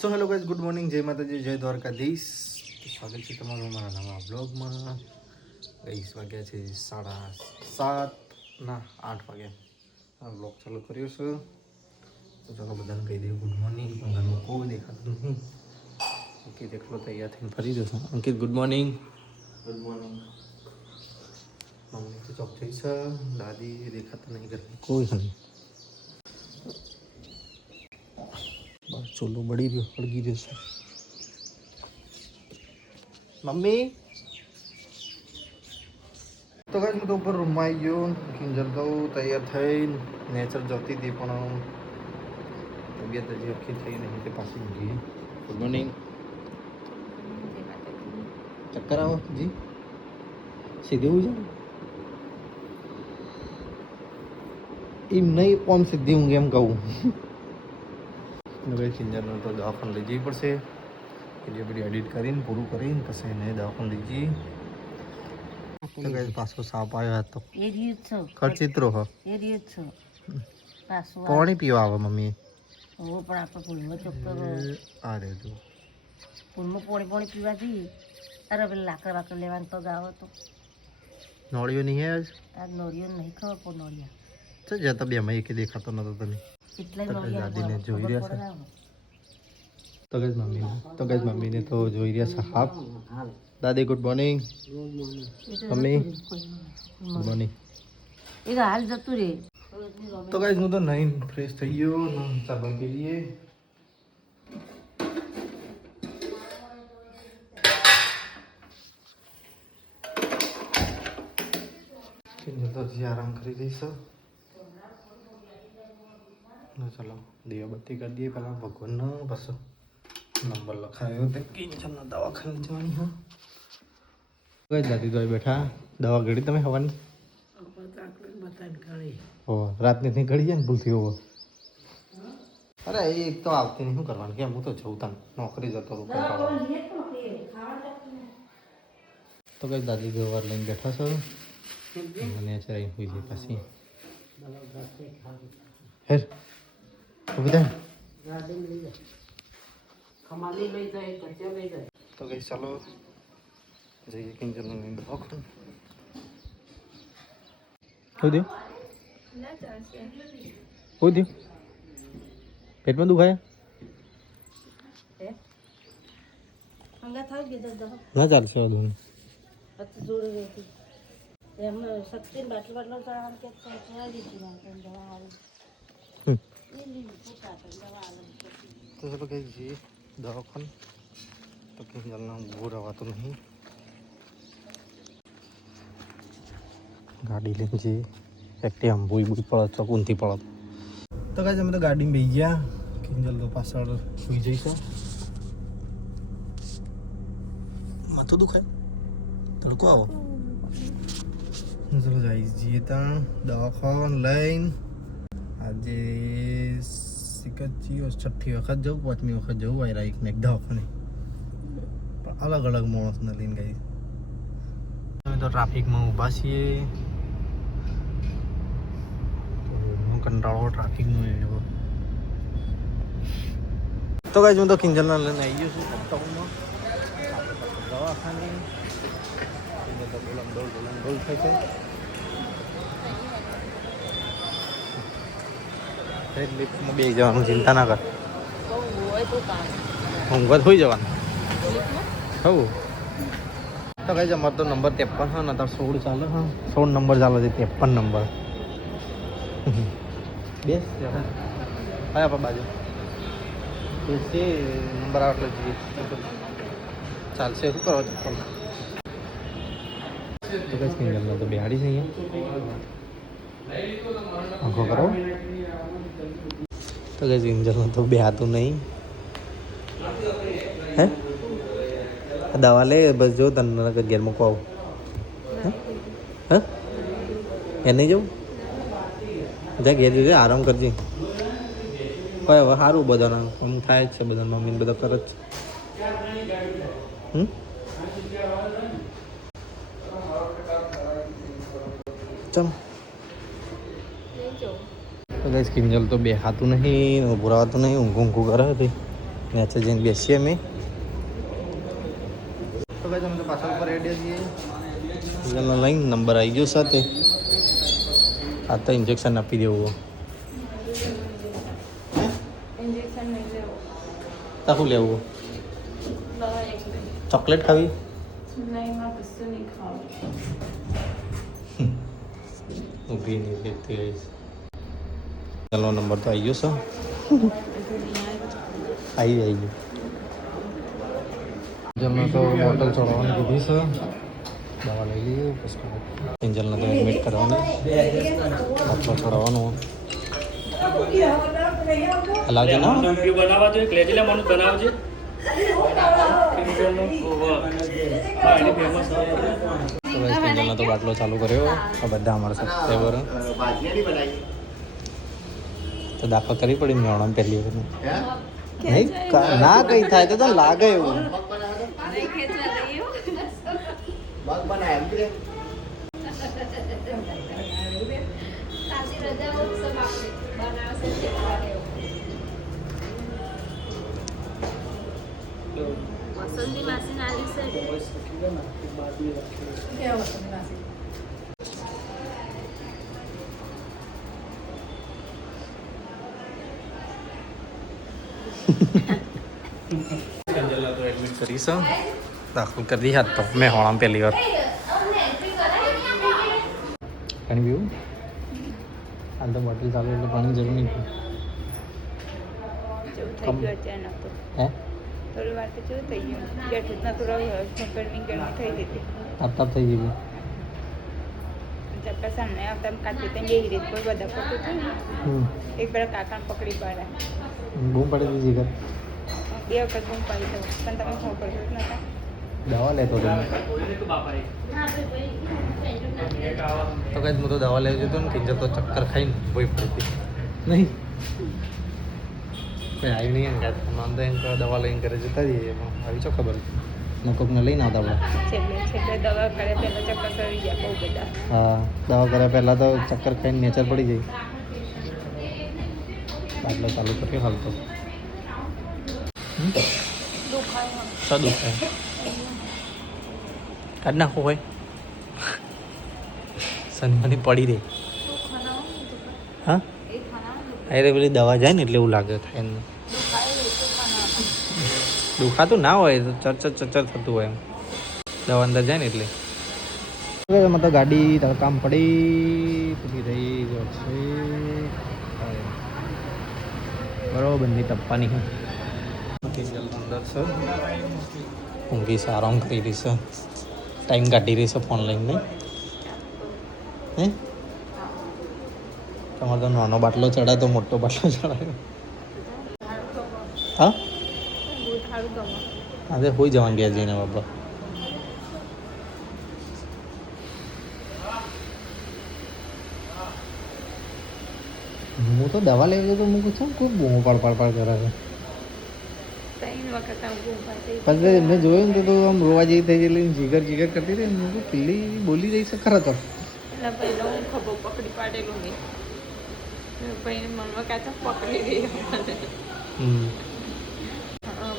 So hello guys, good morning, જય માતાજી, જય દ્વારકાધીશ. સ્વાગત છે તમારું મારા નવા બ્લોગમાં. ગઈસ વાગ્યા છે 7:30 ના 8 વાગ્યા. આ બ્લોગ ચાલુ કર્યો છે. તો ચાલો બધાને કહી દઉં ગુડ મોર્નિંગ. ઘરમાં કોઈ દેખાતું નહીં. અંકિત એકલો તૈયાર થઈને ફરી જશે. Ankit good morning. Good morning. મમ્મી તો ચોક થઈ છે. દાદી દેખાતા નહીં, ઘરમાં કોઈ નહીં. બસ ચોલો બળી રહ્યો, સળગી રહ્યો છે. મમ્મી તો ગાઈસ હું તો ઉપર રૂમમાં આવી ગયો. કિંજલ તો તૈયાર થઈને નેચર જતી હતી, પણ તબિયત હજી અખી થઈ નહીં તે પાછી ગઈ. Good morning. ચક્કર આવો જી? સીધી હું છે એમ નહીં, ઓમ સીધી ઊંઘ એમ કહું. કિંજલનો તો દવાખાને લઈ જવી પડશે. વિડીયો વિડીયો એડિટ કરીને પૂરું કરીને પછી એને દવાખાને લઈ જઈએ. તો ગાઈસ પાછો સાપ આવ્યો હતો. એ રીત છે ખરચિત્રો હો. એ રીત છે પાછું પાણી પીવા આવે મમ્મી. ઓ પણ આપણે ફૂલમાં ચોક્કર આ રે તું ફૂલમાં પાણી પીવા જઈએ. અરે પેલા લાકડા વાકડ લેવાનું તો ગાવ તો નોળિયો નહીં આજ આ નોળિયો નહીં ખબર પણ નોળિયા તો જતા બે માં એક દેખાતો નતો તને. એટલા તો નોળિયા દાદીને જોઈ રહ્યા છે. છે તો ગાઈસ મમ્મીને તો જોઈ રહ્યા છે હાફ. દાદી ગુડ મોર્નિંગ. મમ્મી ગુડ મોર્નિંગ. એ તો હાલ જતું રે. તો ગાઈસ હું તો નહીં ફ્રેશ થઈ ગયો. ચા બન પી લઈએ. તો આરામ કરી દઈશ. ચલો દીવાબત્તી કરી દઈએ પહેલાં ભગવાનનો. બસો નંબર લખાયો તે કિંજલના દવાખાને જવાની. હા કઈ દાદી તો બેઠા દવા ગળી તમે હવાની? ઓ રાતની નહીં ગળી જાય ને ભૂલથી હોવો. અરે એ એક તો આવતી નહીં, શું કરવાનું કેમ? હું તો જઉં તને નોકરી જતો રહું. તો કઈ દાદી ગવાર લઈને બેઠા છો મને ચરાઈ હોઈ જાય પાછી. હેર ઉભી થાય. તો કઈ ચાલો જઈએ કિંજલની દવાખાને. શું થયું? શું થયું? પેટમાં દુખાય? ના ચાલશે વધુ. તો ચલો કઈ જઈએ દવાખાને. તો કિંજલના ઊભું રહેવાતું નહીં. ગાડી લઈને જઈએ. એકટી આમ ભૂઈ પડે તો ઊંધી પડે. તો કાંઈ અમે તો ગાડીમાં બેસી ગયા. કિંજલ તો પાછળ સુઈ જઈશું. માથું દુખાય? તડકો આવો. ચલો જઈએ ત્યાં દવાખાને લઈને. આજે છઠ્ઠી વખત જવું, 5મી વખત જવું વાયરા એકને એક દવાખાને. પણ અલગ અલગ માણસને લઈને ગઈ. અમે તો ટ્રાફિકમાં ઊભા છીએ. કંટાળો ટ્રાફિકનો એવો. તો ગાઈસ હું તો કિંજલના લઈને આવી ગયો છું ટાઉનમાં દવાખાને. કિંજલ તો બોલમ ડોલ થાય છે. લિફ્ટમાં બે જવાનું, ચિંતા ના કર. ઊંઘવા હોઈ જવાનું. હવું તો ગાઈસ અમારો તો નંબર 53 હા ને અત્યારે 16 ચાલે. હા 16 નંબર ચાલે છે. 53 નંબર. બેસ હા આપણા બાજુ બેસી નંબર આવે એટલે જઈએ. ચાલશે. શું કરો છો? તો કઈ કિંજલનો તો બેહાડી છે અહીંયા. આંખો કરો. તો કઈ કિંજલનો તો બેહાતું નહીં. હે દવા લે બસ. જો તને ઘેર મૂકો આવું. હે એ નહીં જવું? જા ઘેર જઈએ, આરામ કરજે. કઈ હવે સારું બધાને આમ થાય જ છે. બધા મમ્મીને બધા કરે જ છે. ચમ તો ગાઈસ કિંજલ તો બેહાતું નહીં, ઊભું રહેવાતું નહીં, ઊંઘું કરે હતી. મેચે જઈને બેસીએ અમે. તો ભાઈ તમે તો પાછળ ઉપર રેડી છીએ. સિઝનનો લઈને નંબર આવી ગયો સાથે. આ તો ઇન્જેક્શન આપી દેવું. તા શું લેવું? ચોકલેટ ખાવી? ઊભી નહીં દેતી. ચાલો નંબર તો આવી ગયો છે. આવી ગયો. એન્જલને તો બોટલ ચડાવવાની કીધી છે. દવા લઈ લઈએ પછી એન્જલને તો એડમિટ કરવાની, બોટલ ચડાવવાનું. લાવજે ના બનાવવા જોઈએ ક્લેટીલા માનું બનાવજે. એન્જલને તો બાટલો ચાલુ કર્યો. આ બધા અમારા સબસ્ક્રાઈબર તો દાખલ કરવી પડી મેળામાં પહેલી વખત. નહીં ના કઈ થાય તો લાગે એવું. વસંતી માસી નાલી છે. એન્જલને તો એડમિટ કરી છે. દાખલ કરી દી હાથ તો મેં હોળામાં પહેલી વાર પાણી પીવું. હાલ તો બોટલ ચાલુ એટલે પાણી જરૂર નહીં. હે થોડી વાર તો કેવું થઈ ગયું બેઠું જ નતું રહ્યું ગરમી થઈ જતી તાપ થઈ ગઈ. ચક્કર સામને આવતા કાઢતી તો એવી રીત પર બધા પડતું હતું ને એક બેડા કાકા પકડી પાડ્યા. બૂમ પડી દીધી ઘર. બે વખત બૂમ પાડી દઉં પણ તમે ખબર પડતું જ નતા. દવા લેતો હતો તો કઈ હું તો દવા લેવા જતો ને કિંજર તો ચક્કર ખાઈને ભોય પડતી નહીં. કઈ આવી નહીં એમ આમ તો એમ દવા લઈને ઘરે જતા જઈએ. એમાં આવી છો ખબર મકોકને લઈને આવતા આપણે. છેલ્લે દવા કરે પહેલાં ચક્કર કરી ગયા બહુ બધા. હા દવા કર્યા પહેલાં તો ચક્કર ખાઈને નેચર પડી જાય. બાટલો ચાલુ કર્યો હાલ તો શું દુખાય? કાઢ નાખો હોય સનમાંથી પડી રહી. હા અરે પેલી દવા જાય ને એટલે એવું લાગે થાય ને. દુખાતું ના હોય તો ચરચર થતું હોય એમ. દવા અંદર જાય ને એટલે. એમાં તો ગાડી તડકામ પડી પછી રહી છે બરોબર ની ટપ્પાની અંદર છે. ઊંઘી છે, આરામ કરી રહી છે, ટાઈમ કાઢી રહી છે ફોન લઈને. હે તમારે તો નાનો બાટલો ચડાય તો મોટો બાટલો ચડાયો. હા આજે હોઈ જવાનું ગયા જઈને બાબા. હું તો દવા લઈ ગયો તો હું પૂછું કોઈ બૂમો પાડ કરે છે. પછી મેં જોયું ને તો આમ રોવા જેવી થઈ ગયેલી જીગર કરતી રહી. મેં તો પેલી બોલી રહી છે ખરા તો એટલે પહેલાં હું ખબર પકડી પાડેલું નહીં પછી મનમાં કાચા પકડી ગઈ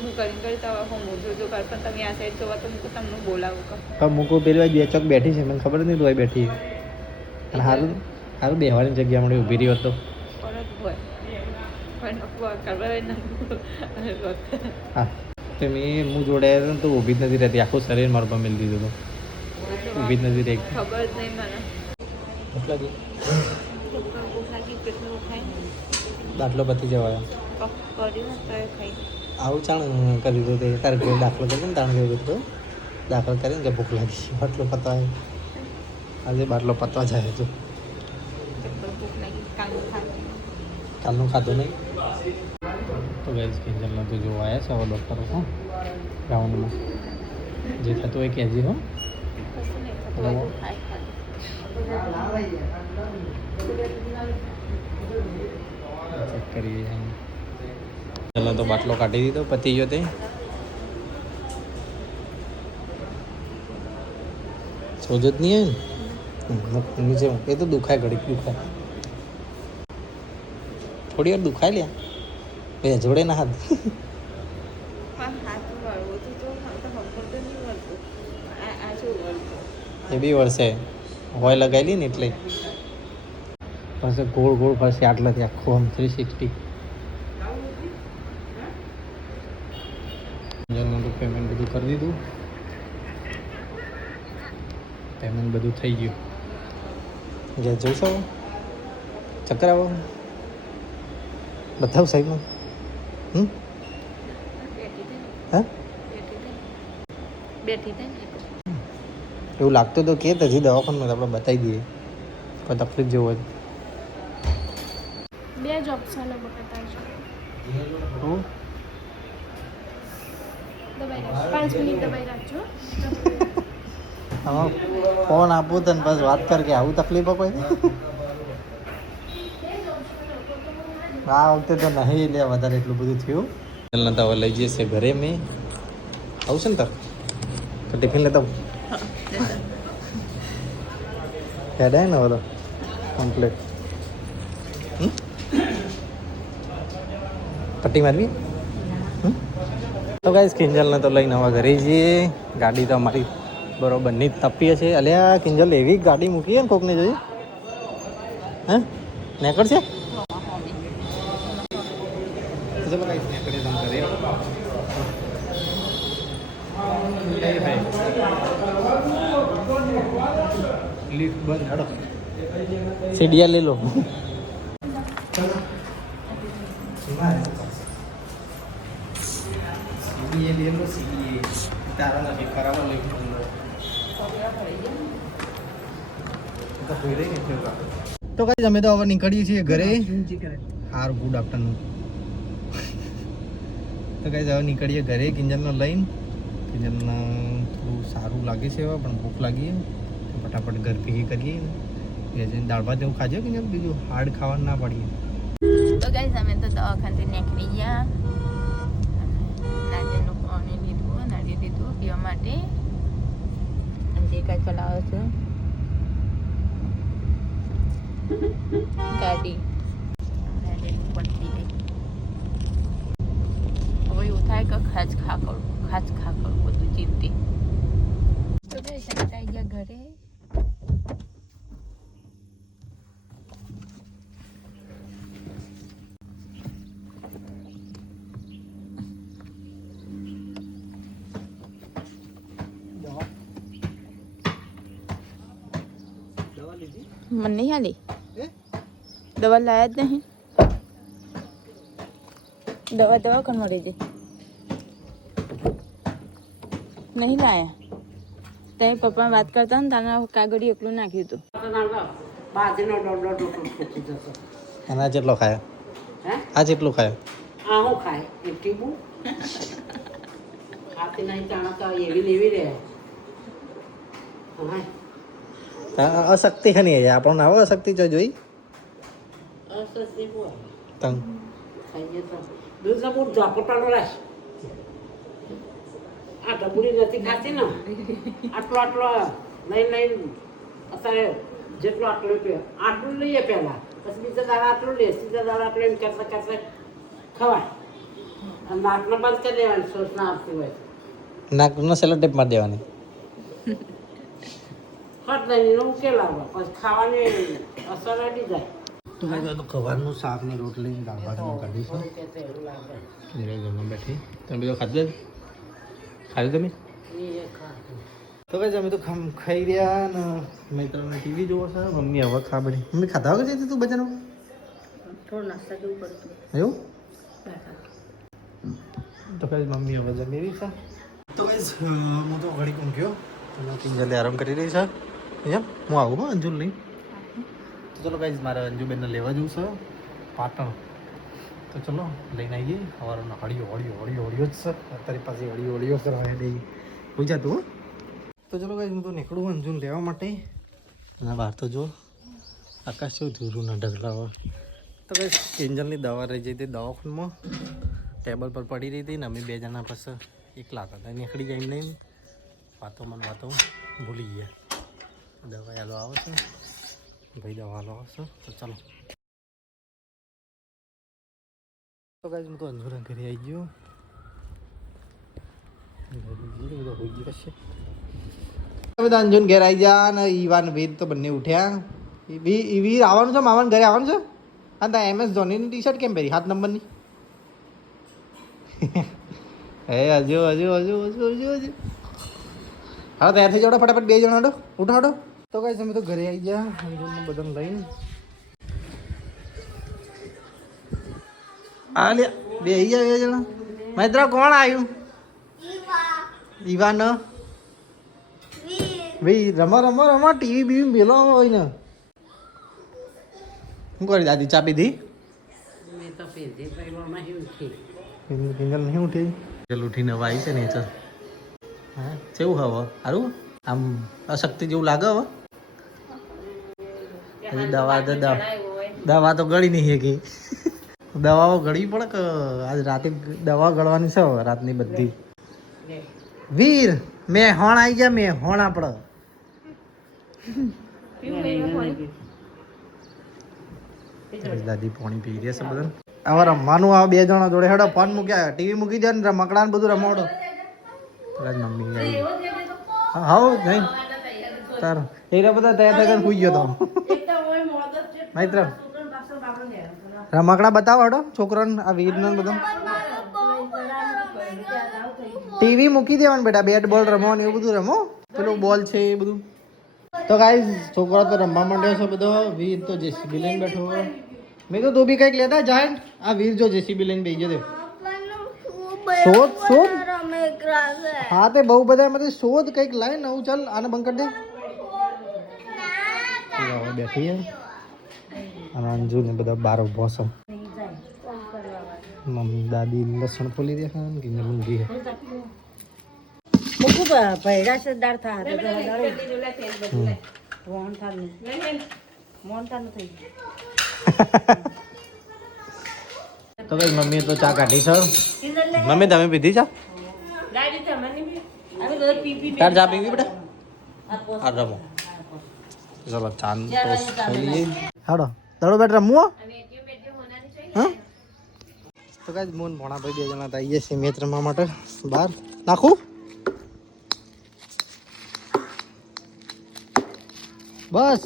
હું કરી તો હું જોજો કર પણ તમે આ સાઈડ જોવા તો હું તમને બોલાવું કર. હા મૂકો પેલી વાર બે ચોક બેઠી છે મને ખબર નહીં તું બેઠી અને સારું બેહવાની જગ્યા મળે ઊભી રહ્યો હતો. હા તો મેં હું જોડે આવ્યો ને તો ઊભી જ નથી રહેતી. આખું શરીર મારું પર મેળ દીધું હતું. ઊભી જ નથી રહેતી. ખબર જ નહીં મને દાખલો પતી જવાય આવું ચાણ કરી દીધું તે તારે કોઈ દાખલો કર્યો ને તાણ કર્યું હતું દાખલ કરીને કે ભૂખ લાગી બાટલો પતવાય. આજે બાટલો પતવા જાય તો કાલનું ખાધું નહીં. તો ગઈ કિંજલને તો જોવા આવ્યા છે હવે ડૉક્ટરો. હા રાઉન્ડમાં જે થતું હોય કહેજે. હો ચેક કરીએ. ચાલો તો બાટલો કાઢી દીધો પતી ગયો તે. સોજ જ નહીં આવે ને નીચે એ તો દુખાય ઘડીક દુખાય થોડી વાર દુખાય લ્યા બે જોડે ના હાથ હાથ વળવો તો ખબર તો નહીં વળતું આ શું વળતું એ બી વર્ષે હોય લગાવેલી ને એટલે પછી ગોળ ગોળ પછી આટલાથી આખું આમ 360 પેમેન્ટ બધું કરી દીધું. પેમેન્ટ બધું થઈ ગયું. ઘેર જોઈશો ચક્કર આવો બતાવું સાઈડમાં હા બેઠી થાય ને એવું લાગતું તો કે હજી દવાખાનામાં આપણે બતાવી દઈએ કોઈ તકલીફ જેવું હોય. બે જ ઓપ્શન બતાવતા છે હું દબાઈ રાખજો 5 મિનિટ દબાઈ રાખજો આમાં ફોન આપું તને બસ વાત કર કે આવું તકલીફ કોઈ આ વખતે તો નહીં લે વધારે એટલું બધું થયું. તો હવે લઈ જઈએ છે ઘરે. મેં આવું છે ને તાર તો ટિફિન લેતા હેડ ને હવે તો કમ્પ્લીટ પટ્ટી મારવી. તો ગાઈસ કિંજલને તો લઈને હવે ઘરે જઈએ. ગાડી તો અમારી બરોબર ની તપીએ છે. અલ્યા કિંજલ એવી ગાડી મૂકીએ ને કોકને જોઈએ હે નેકળ છે ચલો ગાઈસ નેકળીએ તમે ઘરે. લિફ્ટ બંધ હેડો સીડિયા લઈ લો. સીડીએ લઈ લો સીડીએ તારા નથી ખરાબ લઈ તો કઈ અમે તો હવે નીકળીએ છીએ ઘરે. હાર ગુડ આફ્ટરનૂન. તો કઈ હવે નીકળીએ ઘરે કિંજલને લઈને. કિંજલને થોડું સારું લાગે છે હવે પણ ભૂખ લાગી ફટાફટ ઘર ભેગી કરીએ. જઈને દાળ ભાત એવું ખાજો કિંજલ બીજું હાર્ડ ખાવાનું ના પાડીએ. તો ગાઈસ અમે તો દવાખાને નીકળી ગયા. નારિયેળનું પાણી લીધું નારિયેળ લીધું પીવા માટે. જે કાંઈ ચલાવે છે ગાડી નારિયેળની પટ્ટી લઈ. હવે એવું થાય કે ખાચ ખા કરું બધું જીવતી. તો ગાઈસ અમે આવી ગયા ઘરે. મને નહીં હાલી દવા લાયા જ નહીં. દવા કોણ મળી જાય નહીં લાયા. તે પપ્પા વાત કરતા ને તારા કાગળી એકલું નાખ્યું હતું. એના જેટલો ખાયો આ જેટલું ખાયો આહું ખાય એ ટીબું ખાતી નહીં જાણો તો એવી લેવી રહે. અશક્તિ ખની આપણને આવે અશક્તિ જો જોઈ અસસ્તી હોય તંગ ખાઈએ તો દૂધ બહુ ઝાપટાનો રાખ. આ ડબુડી નથી ખાતી ને આટલો લઈ અત્યારે જેટલો આટલો આટલું લઈએ પહેલાં પછી બીજા દાડા આટલું લઈએ બીજા દાડા આટલું એમ કરતા ખવાય. નાકને બંધ કરી દેવાની સોચના આવતી હોય નાકનો સેલો ટેપ મારી દેવાની. હટ દહીંનો ઉકેલ આવે પછી ખાવાની અસર અડી જાય. તો ભાઈ તો ખવારનું શાક ને રોટલી દાળ ભાતનું કાઢીશું. એવું લાગે જમવા બેઠી તમે બધું ખાધું ખાધું તમે. તો ભાઈ અમે તો ખાઈ રહ્યા ને મિત્રોને ટીવી જોવો છે. મમ્મી હવે ખા બધી મમ્મી ખાધા વગર જતી તું બજારમાં થોડું નાસ્તા જેવું કરતું એવું. તો કઈ મમ્મી હવે જમી રહી છે. તો કઈ હું તો ઘડી ઊંઘ્યો કિંજલે આરામ કરી રહી છે. અહીંયા હું આવું હો અંજુલ લઈ. તો ચલો કઈ મારે અંજુબેનને લેવા જવું છે પાટણ. તો ચલો લઈને આવીએ. સવારનો હળિયો જ છે તારી પાસે હળિયો કરવા દઈ હોઈ જતું હો. તો ચલો કઈ હું તો નીકળું અંજુન લેવા માટે. અને બહાર તો જો આકાશ જેવું ધૂરું ના ઢગલાવા. તો કઈ કિંજલની દવા રહી જઈ હતી દવાખાનામાં ટેબલ પર પડી રહી હતી ને અમે બે જણા પાસે એકલા હતા નીકળી જાય નહીં વાતો ભૂલી ગયા. દવા યાલો આવે છે ભાઈ દવા લો આવશે. તો ચાલો તો ગાઈસ હું તો અંજુરા ઘરે આવી ગયો. બધા અંજુન ઘેર આવી જા ને ઈવાન વીર તો બંને ઉઠ્યા. વીર આવવાનું છે, મામાને ઘરે આવવાનું છે. હા તા MS ધોનીની ટી શર્ટ કેમ પહેરી 7 નંબરની? હે હજુ હા તૈયાર થઈ જાઓ ફટાફટ, 2 જણા ઉઠો હડો. તો કઈ તમે તો ઘરે આવી ગયા અંજુનને બધાને લઈને. આ લે 2 આવી ગયા 2 જણા. મૈત્ર કોણ આવ્યું? ઈવાન ભાઈ રમો ટીવી બીવી મેલો હોય ને. શું કરી દાદી ચા પીધી? મેં તો પીધી પરિવારમાં ही उठी કિંજલ નહીં ઉઠી? કિંજલ ઉઠીને હવે આવી છે ને ચલ. હા કેવું હવે સારું? આમ અશક્તિ જેવું લાગે હવે? હજી દવા તો ગળી નહીં શકી. દવાઓ ગળવી પડે કે આજ રાતે દવા ગળવાની છે હવે રાતની બધી. વીર મેં હોણ આવી ગયા, મેં હોણ આપણે દાદી પાણી પી રહ્યા છે બધા. હવે રમવાનું આવે 2 જણા જોડે. હેડો ફોન મૂક્યા, ટીવી મૂકી દે ને રમકડા ને બધું રમાડો. મમ્મી આવી હા નહીં તાર એ બધા તૈયાર થઈને સુઈ ગયો તો. મૈત્ર રમકડા બતાવો હેડો છોકરાને, આ વીરને બધા. ટીવી મૂકી દેવાનું બેટા, બેટ બોલ રમવાનું એવું બધું રમો. પેલું બોલ છે એ બધું. તો ગાઈસ છોકરા તો રમવા માંડ્યો છે બધો. વીર તો જેસીબી લઈને બેઠો. મેં તો તું બી કંઈક લેતા જાયન્ટ. આ વીર જો જેસીબી લઈને બેસી ગયો. શોધ હા તે બહુ બધા એમાંથી શોધ કંઈક લાય નવું. ચાલ આને બંધ કરી દે. બેઠી અને અંજુ ને બધા બાર ઉભો છે. મમ્મી દાદી લસણ ફોલી દે છે કે ઊંઘી મૂકું ભૈરા છે દાળ થા મોહનથાળ થઈ. તો ભાઈ મમ્મીએ તો ચા કાઢી છે. મમ્મી તમે પીધી ચા? તાર ચા પીવી બેટા? હા રમો. ચલો ચા તો લઈએ. હાડો દડો બેટ રમવો. હા તો કાંઈ મોન ભણા ભાઈ 2 જણા આવીએ છીએ મેચ રમવા માટે બહાર. નાખું બસ.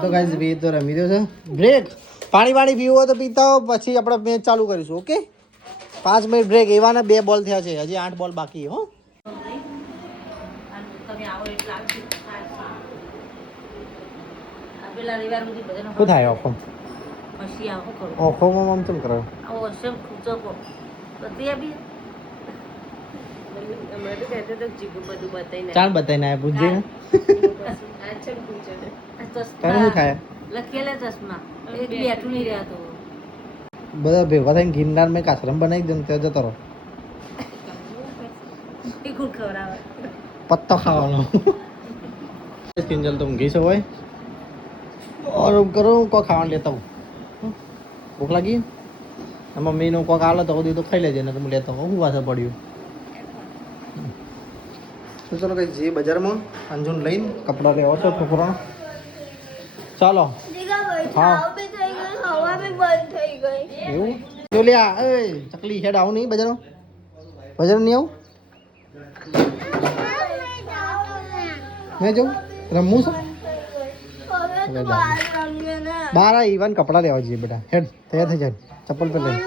તો ગાઈસ વીર તો રમી રહ્યો છે. બ્રેક પાણી પીવું હોય તો પીતા હો, પછી આપણે મેચ ચાલુ કરીશું. Okay 5 minute break. એવાના 2 બોલ થયા છે, હજી 8 બોલ બાકી. હો શું થાય ઓફો ઓફોમાં આમ ચમ કરો? ચાલ બતાવી ના પૂછજે ને. તને શું થાય? બધા ભેગા થઈને ગિરનાર મેં આશ્રમ બનાવી દે ત્યાં જતો રહો. પત્તો ખાવાનો. કિંજલ તો ઊંઘી છે હોય. और करो को खावा लेता हूँ. भूख लगी मम्मी नो कोक आलो तो तो खाई लेजे ने लेता हूँ. હું વાસા પડ્યું. તો ચલો કઈ જે બજારમાં અંજુન લઈને કપડા લેવા છો છોકરા. ચાલો હા એવું જો લ્યા. એ ચકલી હેડ આવું નહીં બજારમાં? બજાર નહીં આવું? મેં જાઉં રમવું છે. બાર ઈવન કપડા લેવા જઈએ બેટા. હેડ તૈયાર થઈ જાય ચપ્પલ પર લઈ.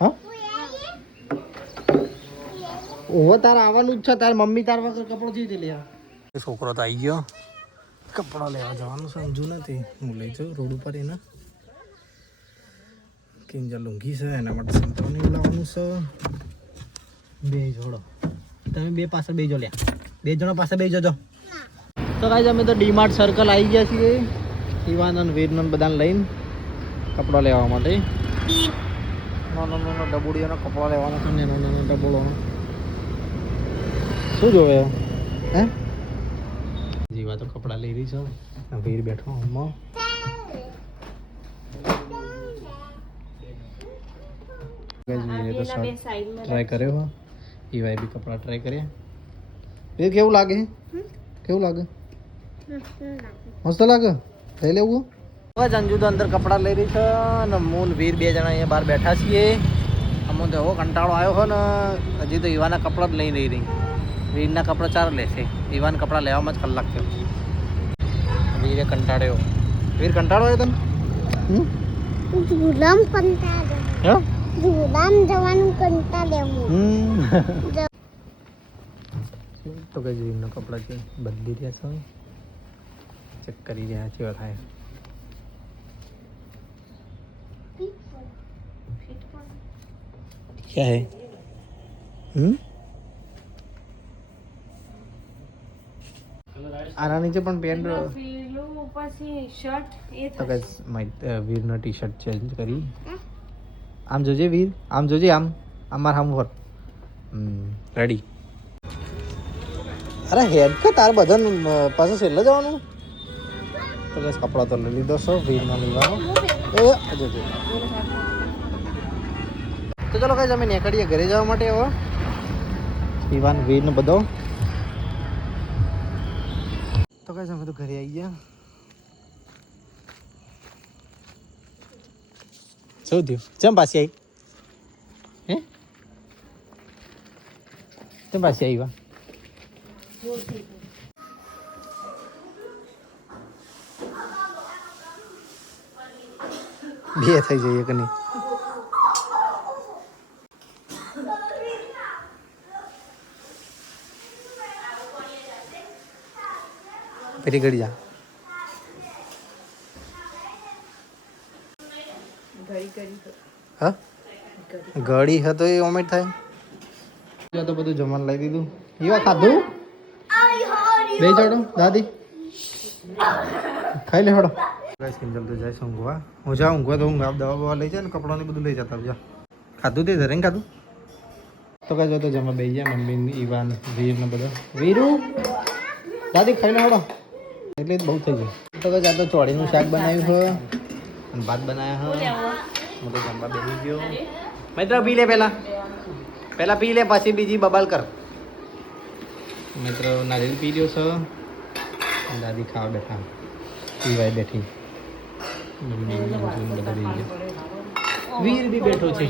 હા ઓહો તારે આવવાનું જ છે. તારે મમ્મી તાર વગર કપડો જઈ લે. છોકરો તો આવી ગયો. કપડા લેવા જવાનું સમજુ નથી. હું લઈ જાઉં રોડ ઉપર એને. કિંજલ ઊંઘી છે એના માટે સંતરાની લાવવાનું છે. 2 જોડો તમે 2 પાસે 2 જો લ્યા. 2 જણા પાસે 2 જજો. તો ગાઈસ અમે તો ડીમાર્ટ સર્કલ આવી ગયા છીએ ઈવાન અને વીરનન બધાને લઈને કપડાં લેવા માટે. નાનો ડબુડીઓનો કપડાં લેવાનો છે. નાનો ડબુડોનો શું જોવે હે? જીવા તો કપડાં લઈ રહી છે. વીર બેઠો હમણાં. ટ્રાય કર્યો. ઈવાય બી કપડાં ટ્રાય કર્યા. એ કેવું લાગે? કેવું લાગે? મસ્ત લાગે. લઈ લેવું. અંજુ તો અંદર કપડાં લઈ રહી છે અને મૂન વીર 2 જણા અહીંયા બહાર બેઠા છીએ. અમો તો એવો કંટાળો આવ્યો હોય ને હજી તો ઈવાના કપડાં જ લઈ રહી રહી વીરના કપડાં ચાર લેશે ઈવાના કપડાં લેવામાં જ કલાક થયો વીરે કંટાળ્યો વીર કંટાળો આવ્યો તને ઝુલામ કંટાળે હે ઝુલામ જવાનું કંટાળે તો કઈ વીરના કપડાં છે બદલી રહ્યા છે ચેક કરી રહ્યા છે થાય क्या है આના નીચે પણ પેન્ટ પછી શર્ટ એ તો કઈ વીરનો ટી શર્ટ ચેન્જ કરી આમ જોજે વીર આમ જોજે આમ અમાર આમ ફર રેડી અરે હેડ કે તાર બધાને પાછું છેલ્લે જવાનું તો બસ કપડા તો લઈ લીધો છો વીરનો લેવાનો એ જોજે તો ચલો કઈ અમે નીકળીએ ઘરે જવા માટે હવે ઈવાન વીર ને બધો તો કઈ અમે તો ઘરે આવી ગયા શું થયું ચમ પાછી આવી હે ચમ પાછી આવ્યા બે થઈ જઈએ કે નહીં ફરી ઘડી જા હા ઘડી હતો એ ઓમેટ થાય તો બધું જમવાનું લઈ દીધું એવા ખાધું બે ચડો દાદી ખાઈ લે હડો કિંજલ તો જાય ઊંઘવા હું જા ઊંઘવા તો ઊંઘ આપ દવા બવા લઈ જાય ને કપડાં બધું લઈ જતા જા ખાધું તે ધરે ખાધું તો કઈ તો જમા બે ગયા મમ્મી ઈવાન વીર ને બધા વીરુ દાદી ખાઈ લે હડો એટલે જ બહુ થઈ ગયું તો કઈ આ તો ચોળીનું શાક બનાવ્યું છે અને ભાત બનાવ્યા છે હું તો જમવા બેસી ગયો મિત્ર પી લે પહેલા પી લે પછી બીજી બબાલ કર મિત્ર નારિયેલ પી લ્યો છે દાદી ખાવા બેઠા પીવાય બેઠી વીર બી બેઠો છે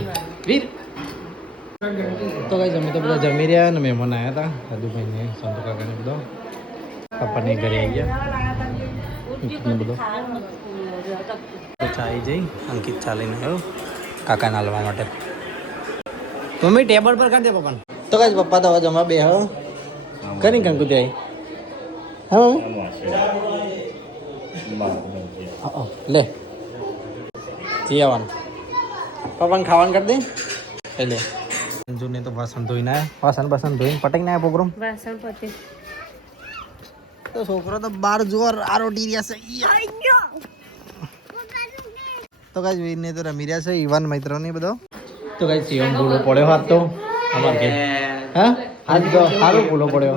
વીર તો કઈ જમે તો બધા જમી રહ્યા ને મહેમાન આવ્યા હતા દાદુભાઈ ને સંતુ કાકાને બધો પપ્પાને ઘરે આવી ગયા બધો ચાઈ જઈ અંકિત ચાલીને આવ્યો કાકાને હાલવા માટે મમ્મી ટેબલ પર કાઢ દે પપ્પાને તો કઈ પપ્પા તો હવે જમવા બે હા કરી કંકુ જાય હા લે જી આવવાનું પપ્પાને ખાવાનું કરી દે એટલે સંજુને તો વાસણ ધોઈને આવ્યા વાસણ ધોઈને પટાઈને આવ્યા પ્રોગ્રામ વાસણ પતે તો છોકરો તો બાર જોર આરોટી રહ્યા છે તો કઈ વીરને તો રમી રહ્યા છે ઈવાન મૈત્ર ને બધો તો કઈ શિવમ ભૂલો પડ્યો હાથ તો અમાર કે હા હાથ તો સારું ભૂલો પડ્યો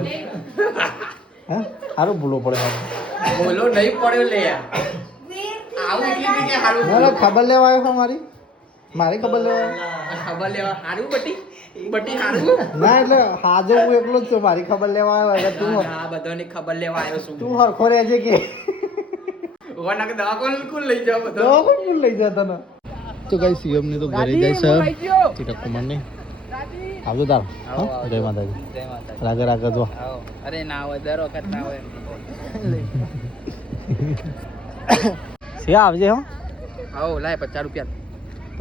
હા સારું ભૂલો પડ્યો હાથ બોલો નહીં પડ્યો લે આવું એટલે કે હારું ના ખબર લેવા આવ્યો મારી ખબર લેવા ખબર લેવા હારું બટી હારું ના એટલે હાજર હું એકલો જ છું મારી ખબર લેવા આવ્યો તું આ બધાની ખબર લેવા આવ્યો છું તું હરખો રહેજે કે ઓના કે દવાખાને કોણ લઈ જાવ બધો દવા કોણ લઈ જતા ને તો કઈ સીએમ ને તો ઘરે જાય છે ચિટક કુમાર ને આવજો તાર જય માતાજી રાગે રાગે જો અરે ના હોય દર વખત ના હોય સિયા આવજે હો આવો લાય 50 રૂપિયા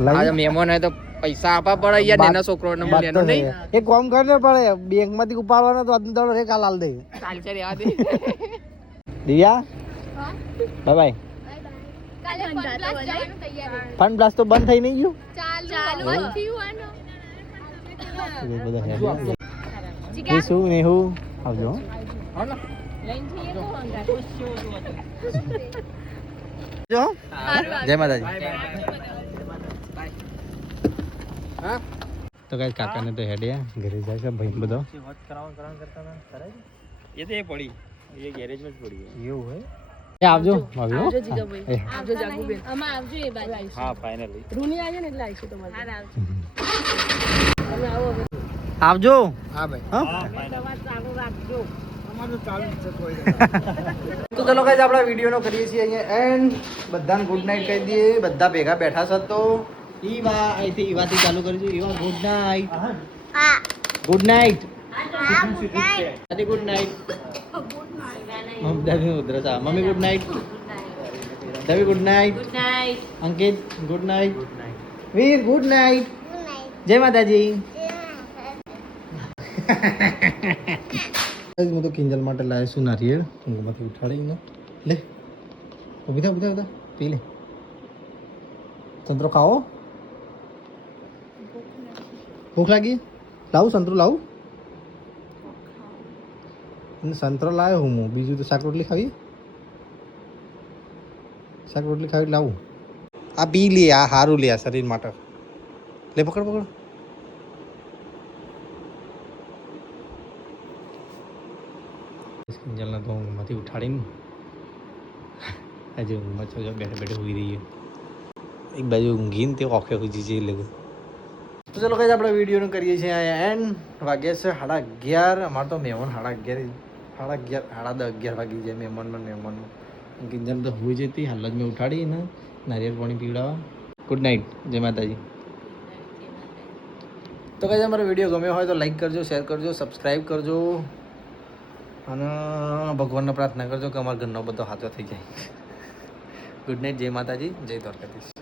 લઈ આજે મહેમાન હોય તો પૈસા આપવા પડે યાર એના છોકરોને લેનો નહીં એક કામ કરને પડે બેંક માંથી ઉપાડવાનો તો આજનો દાડો રે કાલ આલ દે ચાલ ચાલ યાદ દિયા બાય બાય ફંડ બ્લાસ્ટ તો બંધ થઈ નહીં ગયું શું નેહુ આવજો જો જય માતાજી તો કઈ કાકાને તો હેડ્યા ઘરે જાય છે ભાઈ બધો એ તો એ પડી એ ગેરેજમાં જ પડી એવું હોય એ આવજો આવજો આવજો જાગુબેન અમા આવજો એ બાજુ આવીશું હા ફાઇનલી રૂની આવજો ને એટલે આવીશું તમારે હા આવજો તમે આવો હવે આવજો હા ભાઈ હા દવા ચાલુ રાખજો તો ચલો ગાઈસ આપણે વિડીયોનો કરીએ છીએ અહીંયા એન્ડ બધાને ગુડ નાઇટ કહી દઈએ બધા ભેગા બેઠા છે તો ઈવા અહીંથી ઈવાથી ચાલુ કરજો. Iva good night. હા ગુડ નાઇટ. હા ગુડ નાઇટ દાદી ગુડ નાઇટ. દાદી ઉધરસ આવે. મમ્મી ગુડ નાઇટ. દાદી good night. Good night. Ankit good night. Veer good night. Good night જય માતાજી. હું તો કિંજલ માટે લાવ્યો છું નારિયેળ. ઊંઘમાંથી ઉઠાડીને લે. ઉભી થા પી લે. સંતરો ખાઓ. ભૂખ લાગી? લાવું સંતરો લાવું? સંતરો લાવ્યો હું બીજું તો શાક રોટલી ખાવી. શાક રોટલી ખાવી લાવું. આ પી લે. આ સારું લે શરીર માટે. લે પકડ. કિંજલને તો ઊંઘમાંથી ઉઠાડીને આજે ઊંઘમાં છો બેઠે ઊંઘી રહીએ. એક બાજુ ઊંઘીને તે ઓખે ઊંઘી છે લોકો. તો ચલો કઈ આપણે વિડીયોનું કરીએ છીએ અહીંયા એન્ડ. વાગ્યા છે 11:30. અમારે તો મહેમાન 11:30 વાગી જાય મહેમાનમાં. કિંજલ તો હોઈ જતી હાલ જ મેં ઉઠાડીને નારિયેળ પાણી પીવડાવવા. Good night. જય માતાજી. તો કઈ અમારો વિડીયો ગમ્યો હોય તો લાઈક કરજો, શેર કરજો, સબસ્ક્રાઈબ કરજો અને ભગવાનને પ્રાર્થના કરજો કે અમારા ઘરનો બધો હાથો થઈ જાય. Good night. જય માતાજી. જય દ્વારકાધીશ.